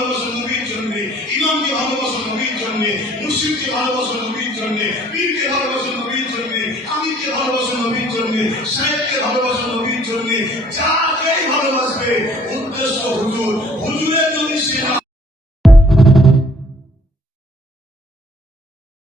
ভালোবাসো নবীর জন্য, ইমামকে ভালোবাসো নবীর জন্য, মুর্শিদকে ভালোবাসো নবীর জন্য, পীরকে ভালোবাসো নবীর জন্য, আমিরকে ভালোবাসো নবীর জন্য, সাহেবকে ভালোবাসো নবীর জন্য। যাকেই ভালোবাসবে